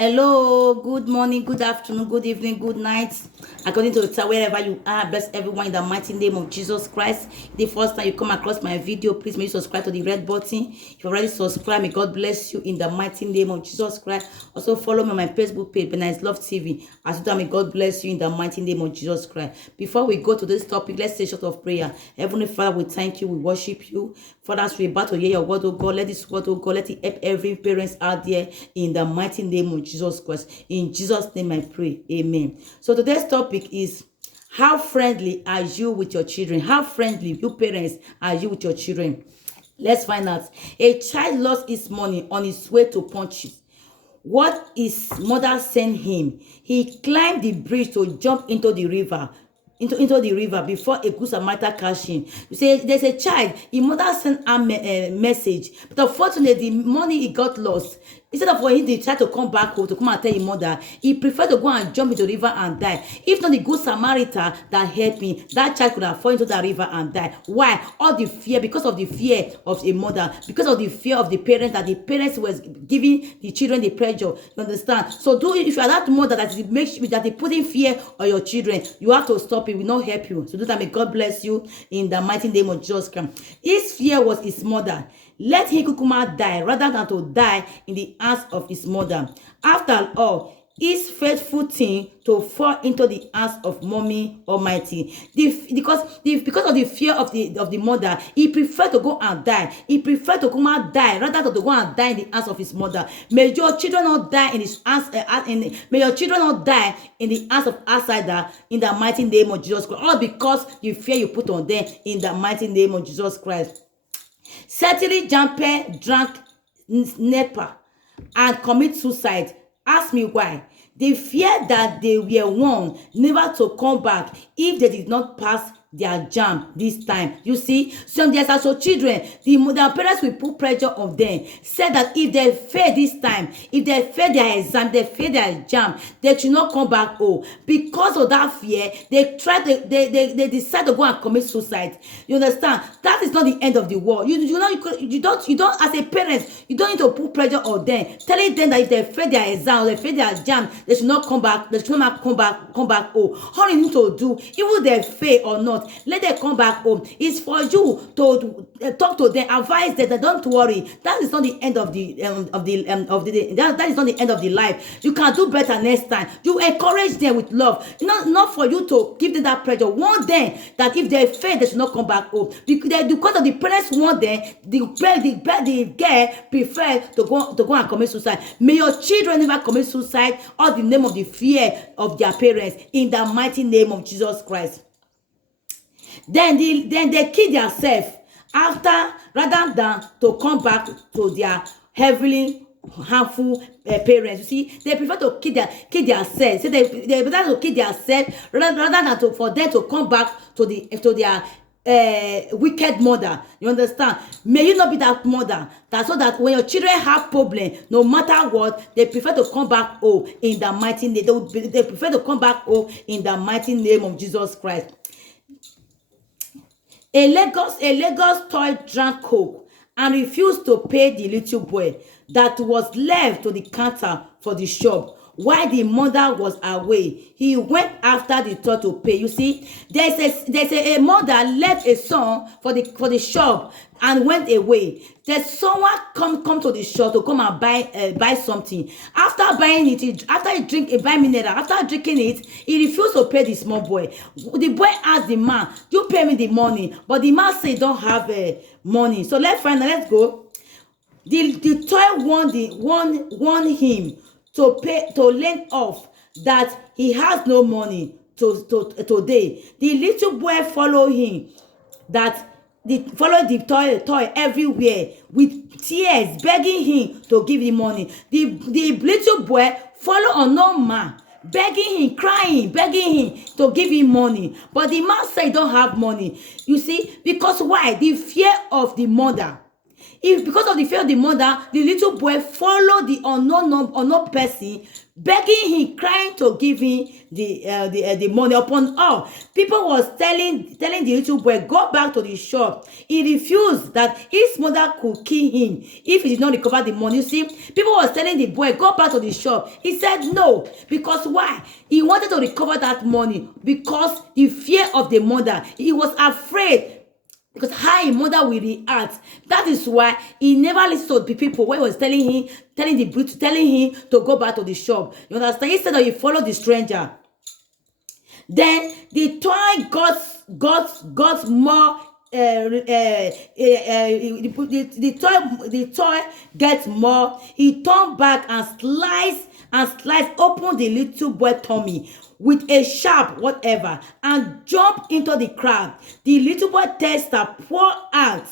Hello, good morning, good afternoon, good evening, good night. According to the time, wherever you are, bless everyone in the mighty name of Jesus Christ. The first time you come across my video, please make sure you subscribe to the red button. If you already subscribed, may God bless you in the mighty name of Jesus Christ. Also follow me on my Facebook page, Benice Love TV. As you do, may God bless you in the mighty name of Jesus Christ. Before we go to this topic, let's say a short of prayer. Heavenly Father, we thank you, we worship you. Father, as we about to hear your word, oh God, let this word, oh God, let it help every parents out there in the mighty name of Jesus Christ. In Jesus' name I pray. Amen. So today's topic is, how friendly are you with your children? How friendly, you parents, are you with your children? Let's find out. A child lost his money on his way to punches. What his mother sent him? He climbed the bridge to jump into the river. Into the river before a good Samaritan catch him. You say there's a child, his mother sent a message, but unfortunately the money he got lost. Instead of for him to try to come back home to come and tell his mother, he preferred to go and jump into the river and die. If not the good Samaritan that helped me, that child could have fallen into that river and died. Why? All the fear, because of the fear of a mother, because of the fear of the parents, that the parents was giving the children the pressure. You understand? So if you are that mother that is that is putting fear on your children, you have to stop it. It will not help you. So do that. May God bless you in the mighty name of Jesus Christ. His fear was his mother. Let him kukuma die rather than to die in the hands of his mother. After all, his faithful thing to fall into the hands of mommy almighty. Because of the fear of the mother, he preferred to go and die. He preferred to come and die rather than to go and die in the hands of his mother. May your children not die in his hands. May your children not die in the hands of outsider in the mighty name of Jesus Christ. All because the fear you put on them in the mighty name of Jesus Christ. Certainly, Jampe drank Nepa and commit suicide. Ask me why. They fear that they were warned never to come back if they did not pass their jam this time. You see, some there's also children, their parents will put pressure on them, said that if they fail this time, if they fail their exam, they fail their jam, they should not come back home. Because of that fear, they decide to go and commit suicide. You understand? That is not the end of the world. You don't as a parent, you don't need to put pressure on them, telling them that if they fail their exam or they fail their jam, they should not come back, they should not come back home. All you need to do, even they fail or not, let them come back home. It's for you to talk to them, advise them that don't worry. That is not the end of the that is not the end of the life. You can do better next time. You encourage them with love. Not for you to give them that pressure. Warn them that if they fail, they should not come back home. Because of the parents want them, the girl prefer to go and commit suicide. May your children never commit suicide or the name of the fear of their parents in the mighty name of Jesus Christ. Then they kill themselves after rather than to come back to their heavily harmful parents. You see, they prefer to kill themselves. So they prefer to kill themselves rather than for them to come back to their wicked mother. You understand? May you not be that mother so that when your children have problem, no matter what, they prefer to come back home in the mighty name. They prefer to come back home in the mighty name of Jesus Christ. A Lagos toy drank coke and refused to pay the little boy that was left to the counter for the shop. While the mother was away, he went after the toy to pay. You see, there's a mother left a son for the shop and went away. There's someone come to the shop to come and buy something. After buying it, after he buy mineral, after drinking it, he refused to pay the small boy. The boy asked the man, "You pay me the money," but the man say he don't have money. So let's go. The toy warned him to lend off that he has no money today. The little boy followed the toy everywhere with tears, begging him to give him money. The little boy follow unknown man, begging him, crying, begging him to give him money. But the man said he don't have money. You see, because why? The fear of the mother. If because of the fear of the mother, the little boy followed the unknown person, begging him, crying to give him the money. Upon all, people was telling the little boy, go back to the shop. He refused that his mother could kill him if he did not recover the money. You see, people was telling the boy, go back to the shop. He said no, because why? He wanted to recover that money because the fear of the mother. He was afraid because how a mother will react. That is why he never listened to the people when he was telling him to go back to the shop. You understand? Instead of he followed the stranger. Then the toy got more. The toy gets more. He turned back and sliced open the little boy tummy with a sharp whatever and jumped into the crowd. The little boy tester poured out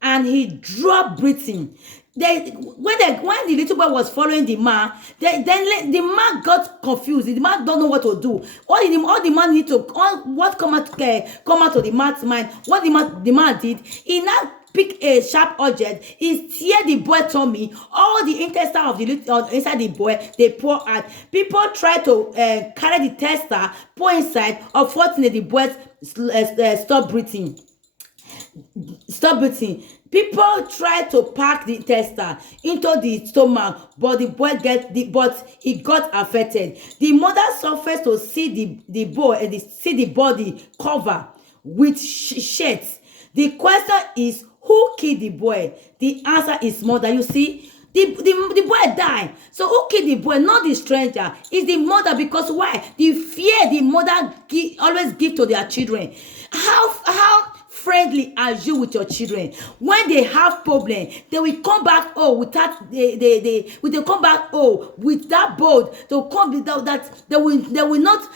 and he dropped breathing. When the little boy was following the man, then the man got confused. The man don't know what to do. All the man need to what come out to the man's mind. What the man did, he now pick a sharp object, he tear the boy tummy, all the intestine of the little inside the boy, they pour out. People try to carry the tester, pour inside. Unfortunately, the boy stop breathing. People try to pack the tester into the stomach, but he got affected. The mother suffers to see the body covered with sheets. The question is, who killed the boy? The answer is mother. You see, the boy died. So who killed the boy? Not the stranger. It's the mother. Because why? The fear the mother always give to their children. How friendly are you with your children? When they have problem, they will come back with that they come back with that bold to come without that they will not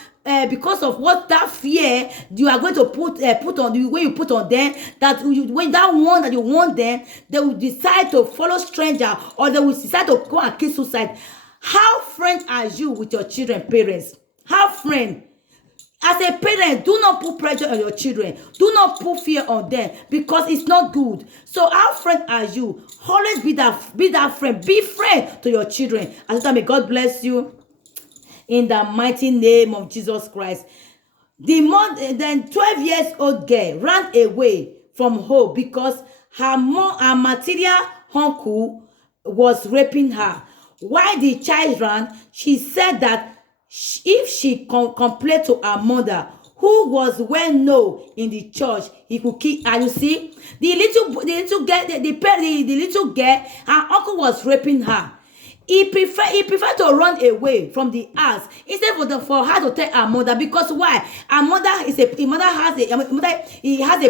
because of what that fear you are going to put on the way you put on them, that when that one that you want them, they will decide to follow stranger, or they will decide to go and kill suicide. How friend are you with your children, parents? How friend? As a parent, do not put pressure on your children. Do not put fear on them, because it's not good. So how friend are you? Always be that friend. Be friend to your children. And so may God bless you in the mighty name of Jesus Christ. Then 12-year-old girl ran away from home because her material uncle was raping her. While the child ran, she said that if she complained to her mother, who was well known in the church, he could kill her. You see, the little girl, her uncle was raping her. He preferred to run away from the house instead for her to tell her mother. Because why? Her mother has a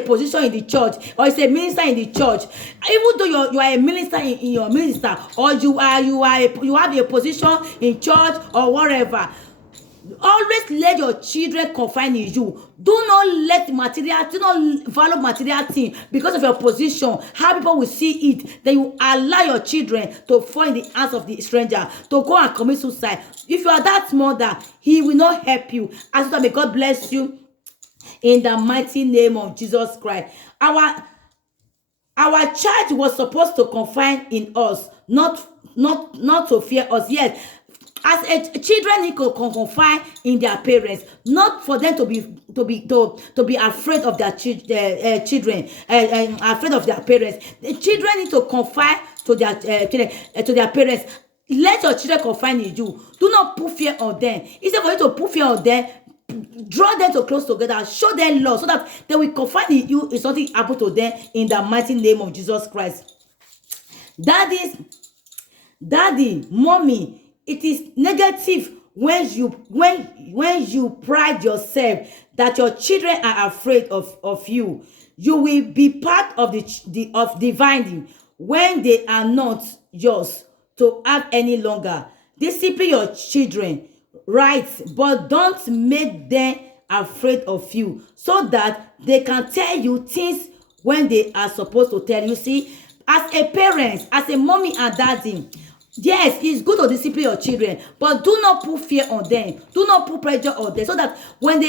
position in the church, or is a minister in the church. Even though you are a minister in your minister, or you have a position in church or whatever, always let your children confide in you. Do not value material thing because of your position, how people will see it. Then you allow your children to fall in the hands of the stranger, to go and commit suicide. If you are that mother, he will not help you. As well, may God bless you in the mighty name of Jesus Christ. Our child was supposed to confide in us, not to fear us. Yes, as children need to confide in their parents, not for them to be afraid of their children, afraid of their parents. The children need to confide to their parents. Let your children confide in you. Do not put fear on them. Instead for you to put fear on them, draw them to close together, show them love, so that they will confide in you if something happen to them, in the mighty name of Jesus Christ. Daddy, mommy, it is negative when you pride yourself that your children are afraid of you. You will be part of the dividing when they are not yours to have any longer. Discipline your children, right? But don't make them afraid of you, so that they can tell you things when they are supposed to tell you. See, as a parent, as a mommy and daddy, Yes, it's good to discipline your children, but do not put fear on them. Do not put pressure on them, so that when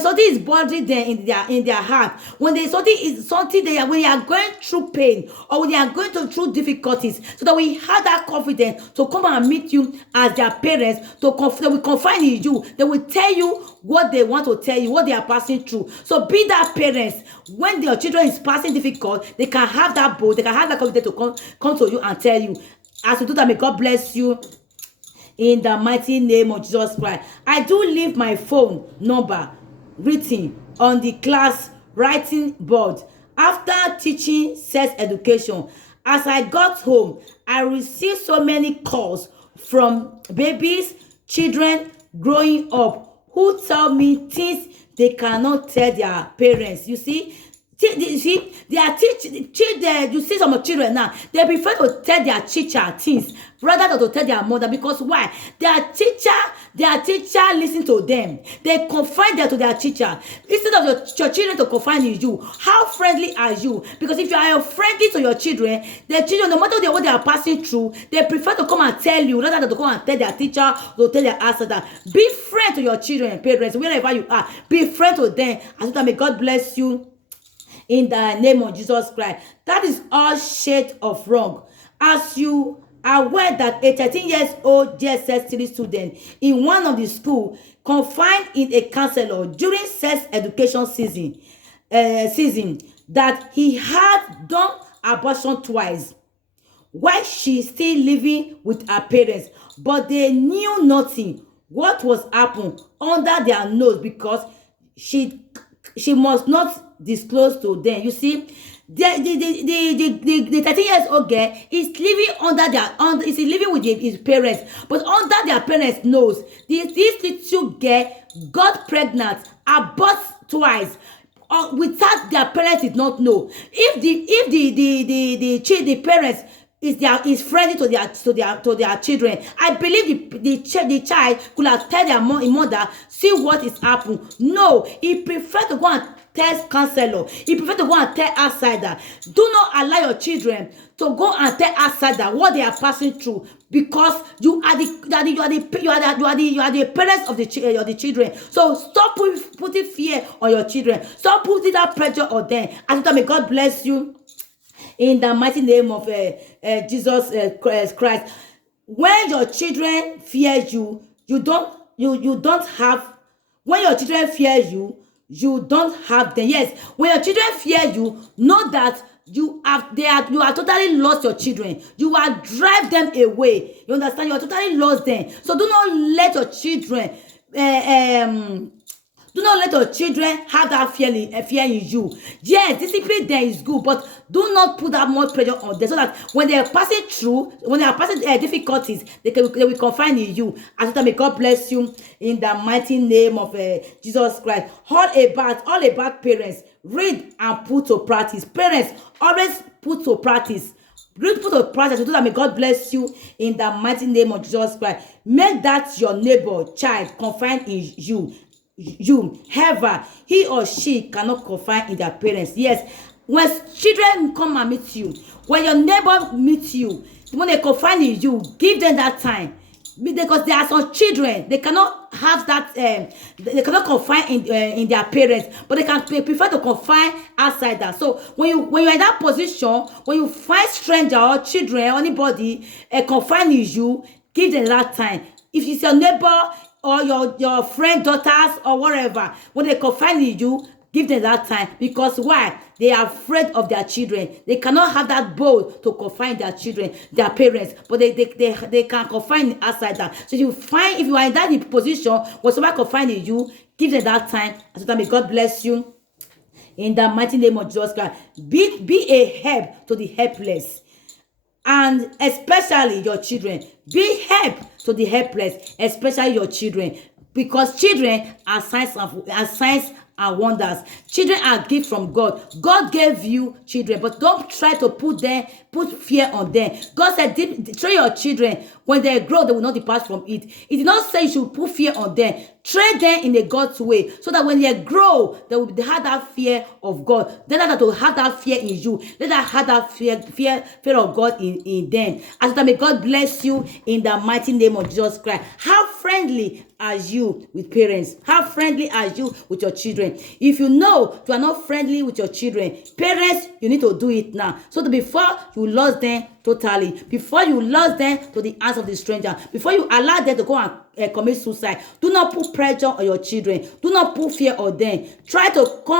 something is bothering them in their heart, when they something they are when they are going through pain, or when they are going through difficulties, so that we have that confidence to come and meet you as their parents, they will confide in you. They will tell you what they want to tell you, what they are passing through. So be that parents. When your children is passing difficult, they can have that bold, they can have that confidence to come to you and tell you. As you do that, may God bless you in the mighty name of Jesus Christ. I do leave my phone number written on the class writing board after teaching sex education. As I got home, I received so many calls from babies, children growing up who tell me things they cannot tell their parents. You see, you see, they are you see some children now, they prefer to tell their teacher things rather than to tell their mother. Because why? Their teacher listen to them. They confide them to their teacher instead of your children to confide in you. How friendly are you? Because if you are friendly to your children, their children, no matter what they are passing through, they prefer to come and tell you rather than to come and tell their teacher or tell their answer. Be friend to your children, parents, wherever you are. Be friend to them. As may God bless you in the name of Jesus Christ. That is all shade of wrong. As you are aware that a 13-year-old JSS 3 student in one of the school confined in a counselor during sex education season that he had done abortion twice while she still living with her parents, but they knew nothing what was happening under their nose because she must not disclose to them. You see, the 13 years old girl is living is living with his parents, but under their parents' nose, this little girl got pregnant, aborted twice, without their parents did not know. If the parents is friendly to their children, I believe the child could have tell their mother, see what is happening. No, he prefer to go and tell counselor. He prefer to go and tell outsider. Do not allow your children to go and tell outsider what they are passing through, because you are the parents of the children. So stop putting fear on your children. Stop putting that pressure on them. And may God bless you in the mighty name of Jesus Christ. When your children fear you, you don't have. When your children fear you, you don't have them. Yes, when your children fear you, know that you are totally lost your children. You are drive them away. You understand? You are totally lost them. So do not let your children have that fear in you. Yes, discipline them is good, but do not put that much pressure on them, so that when they are passing difficulties, they will confide in you. As may God bless you in the mighty name of Jesus Christ. All about parents, read and put to practice. Parents, always put to practice. Put to practice. So that may God bless you in the mighty name of Jesus Christ. Make that your neighbor child confide in you. However, he or she cannot confide in their parents. Yes, when children come and meet you, when your neighbor meets you, when they confide in you, give them that time, because there are some children, they cannot have that they cannot confide in their parents, but they prefer to confide outside that. So when you're in that position, when you find stranger or children or anybody confide in you, give them that time. If it's your neighbor or your friend daughters or whatever, when they confide in you, give them that time. Because why? They are afraid of their children. They cannot have that bold to confide their children, their parents, but they can confide outside that. So if you are in that position when somebody confide in you, give them that time. And so may God bless you in the mighty name of Jesus Christ. Be a help to the helpless, and especially your children. Be help to the helpless, especially your children, because children are signs and wonders. Children are gifts from God. God gave you children, but don't try to put them put fear on them. God said, train your children. When they grow, they will not depart from it. He did not say you should put fear on them. Train them in a God's way, so that when they grow, they will have that fear of God. Let that to have that fear in you. Let that have that fear of God in them. As may God bless you in the mighty name of Jesus Christ. How friendly are you with parents? How friendly are you with your children? If you know you are not friendly with your children, parents, you need to do it now. So that before you lose them totally, before you lose them to the hands of the stranger, before you allow them to go and commit suicide, do not put pressure on your children. Do not put fear on them. Try to come